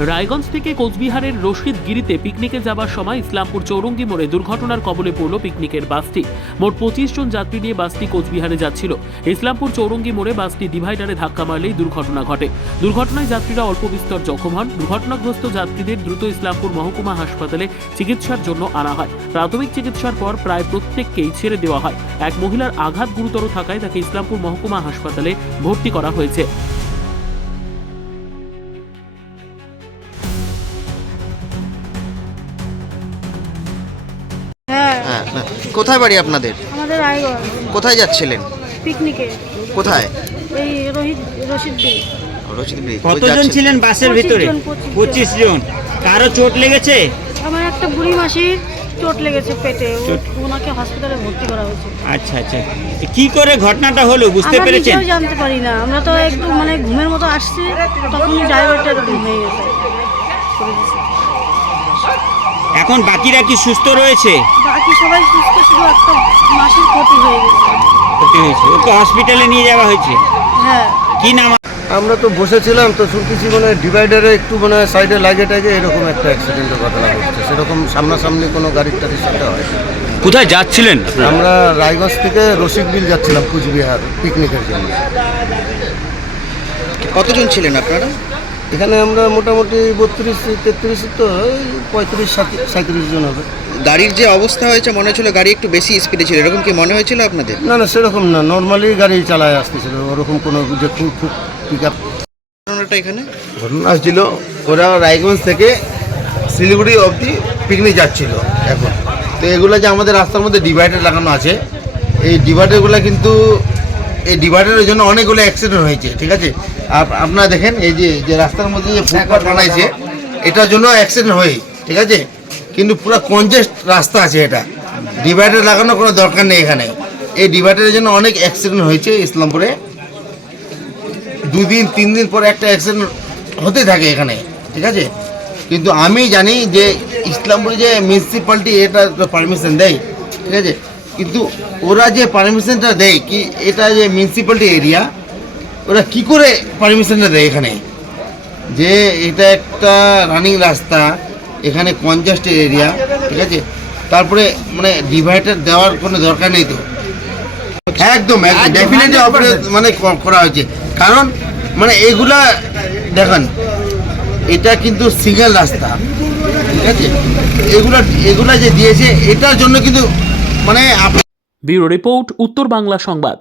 রায়গঞ্জ থেকে কোচবিহারের রশিদগিরিতে পিকনিকে যাবার সময় ইসলামপুর চৌরঙ্গি মোড়ে দুর্ঘটনার কবলে পড়ল পিকনিকের বাসটি। মোট 25 জন যাত্রী নিয়ে বাসটি কোচবিহারে যাচ্ছিল। ইসলামপুর চৌরঙ্গি মোড়ে বাসটি ডিভাইডারে ধাক্কা মারলেই দুর্ঘটনা ঘটে। দুর্ঘটনায় যাত্রীরা অল্প বিস্তর জখম হন। দুর্ঘটনাগ্রস্ত যাত্রীদের দ্রুত ইসলামপুর মহকুমা হাসপাতালে চিকিৎসার জন্য আনা হয়। প্রাথমিক চিকিৎসার পর প্রায় প্রত্যেককেই ছেড়ে দেওয়া হয়। এক মহিলার আঘাত গুরুতর থাকায় তাকে ইসলামপুর মহকুমা হাসপাতালে ভর্তি করা হয়েছে। হ্যাঁ, কোথায় বাড়ি আপনাদের? আমাদের রায়গঞ্জ। কোথায় যাচ্ছিলেন? পিকনিকে। কোথায়? এই রশিদগিরি। রশিদগিরি। কতজন ছিলেন বাসের 25 ভিতরে? জন। 25 জন। কারো চোট লেগেছে? আমার একটা বুড়ি মাসির চোট লেগেছে পেটে, ওনাকে হসপিটালে ভর্তি করা হয়েছে। আচ্ছা আচ্ছা, কি করে ঘটনাটা হলো বুঝতে আমরা পেরেছেন? নিজেও জানতে পারি না, আমরা তো একটু ঘুমের মতো আসছি, তখনই ড্রাইভারটা এরকম হয়ে গেছে। এখন বাকিরা কি সুস্থ রয়েছে? বাকি সবাই সুস্থ, শুধু একটা মাসির ক্ষতি হয়ে গেছে। ক্ষতি হয়েছে, ওকে হসপিটালে নিয়ে যাওয়া হয়েছে। হ্যাঁ। কি নাম? আমরা তো বসেছিলাম, তো শুনতেছি ডিভাইডারে একটু সাইডে লাগে এরকম একটা অ্যাক্সিডেন্টের ঘটনা ঘটছে। সেরকম সামনাসামনি কোনো গাড়ির টাড়ির সাথে হয়। কোথায় যাচ্ছিলেন? আমরা রায়গঞ্জ থেকে রশিদগিরি যাচ্ছিলাম কোচবিহার পিকনিকের জন্য। কতজন ছিলেন আপনারা? এখানে আমরা মোটামুটি 32-33, তো 35-37 জন হবে। গাড়ির যে অবস্থা হয়েছে মনে হচ্ছিল গাড়ি একটু বেশি স্পিডে ছিল, এরকম কি মনে হয়েছিল আপনাদের? না না, সেরকম না, নর্মালি গাড়ি চালায় আসতেছিল, ওরকম কোনো যে খুব পিক আপ। ঘটনাটা এখানে ঘটনা ছিল, ওরা রায়গঞ্জ থেকে শিলিগুড়ি অবধি পিকনিক যাচ্ছিল এখন। তো এগুলো যে আমাদের রাস্তার মধ্যে ডিভাইডার লাগানো আছে, এই ডিভাইডারগুলো কিন্তু এই ডিভাইডারের জন্য অনেকগুলো অ্যাক্সিডেন্ট হয়েছে, ঠিক আছে? আর আপনারা দেখেন এই যে রাস্তার মধ্যে যে ফুটপাথ বানাইছে, এটার জন্য অ্যাক্সিডেন্ট হয়, ঠিক আছে? কিন্তু পুরো কনজেস্ট রাস্তা আছে, এটা ডিভাইডার লাগানোর কোনো দরকার নেই এখানে। এই ডিভাইডারের জন্য অনেক অ্যাক্সিডেন্ট হয়েছে ইসলামপুরে। 2 দিন 3 দিন পরে একটা অ্যাক্সিডেন্ট হতে থাকে এখানে, ঠিক আছে? কিন্তু আমি জানি যে ইসলামপুরে যে মিউনিসিপ্যালিটি এটা পারমিশন দেয়, ঠিক আছে? কিন্তু ওরা যে পারমিশনটা দেয়, কি এটা যে মিউনিসিপ্যালিটি এরিয়া, ওরা কি করে পারমিশনটা দেয় এখানে? যে এটা একটা রানিং রাস্তা, এখানে কনজেস্টেড এরিয়া, ঠিক আছে? তারপরে ডিভাইডার দেওয়ার কোনো দরকার নেই তো। একদম ডেফিনেটলি করা হয়েছে, কারণ এগুলা দেখেন, এটা কিন্তু সিঙ্গেল রাস্তা, ঠিক আছে? এগুলা যে দিয়েছে এটার জন্য কিন্তু ব্যুরো রিপোর্ট, উত্তর বাংলা সংবাদ।